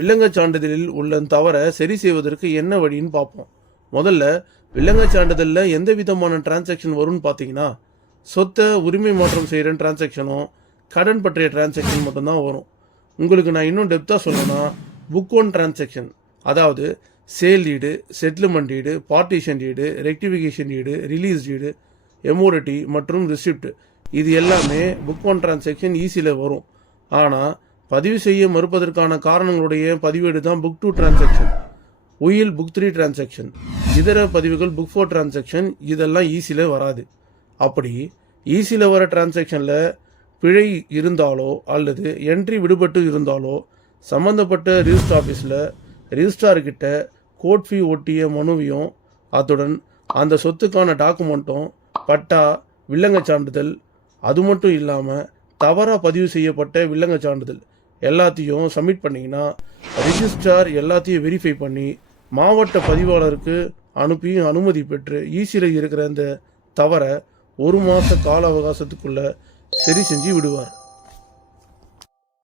வில்லங்கச் சான்றிதழில் உள்ள தவறை சரி செய்வதற்கு என்ன வழின்னு பார்ப்போம். முதல்ல வில்லங்கச் சான்றிதழில் எந்த விதமான டிரான்சாக்ஷன் வரும்னு பார்த்தீங்கன்னா சொத்தை உரிமை மாற்றம் செய்கிற டிரான்சாக்ஷனும் கடன் பற்றிய டிரான்சாக்ஷன் மட்டும்தான் வரும். உங்களுக்கு நான் இன்னும் டெப்த்தாக சொல்லணும்னா புக் ஒன் டிரான்சாக்ஷன் அதாவது sale deed settlement deed partition deed rectification deed release deed எமோரிட்டி மற்றும் ரிசிப்ட் இது எல்லாமே புக் ஒன் டிரான்சாக்ஷன் ஈஸியில் வரும். ஆனால் பதிவு செய்ய மறுப்பதற்கான காரணங்களுடைய பதிவேடு தான் புக் டூ டிரான்சாக்ஷன் உயில் புக் த்ரீ டிரான்சாக்ஷன் இதர பதிவுகள் புக் ஃபோர் டிரான்சாக்ஷன் இதெல்லாம் ஈஸியில் வராது. அப்படி ஈஸியில் வர டிரான்சாக்ஷனில் பிழை இருந்தாலோ அல்லது என்ட்ரி விடுபட்டு இருந்தாலோ சம்பந்தப்பட்ட ரிஜிஸ்டர் ஆஃபீஸில் ரிஜிஸ்டார்கிட்ட கோர்ட் ஃபீ ஒட்டிய மனுவையும் அத்துடன் அந்த சொத்துக்கான டாக்குமெண்ட்டும் பட்டா வில்லங்கச் சான்றிதழ் அது மட்டும் இல்லாமல் தவறாக பதிவு செய்யப்பட்ட வில்லங்கச் சான்றிதழ். எல்லாத்தையும் சப்மிட் பண்ணிங்கன்னா ரிஜிஸ்ட்ரார் எல்லாத்தையும் வெரிஃபை பண்ணி மாவட்ட பதிவாளருக்கு அனுப்பி அனுமதி பெற்று ஈசியில் இருக்கிற இந்த தவறை ஒரு மாத கால அவகாசத்துக்குள்ள சரி செஞ்சு விடுவார்.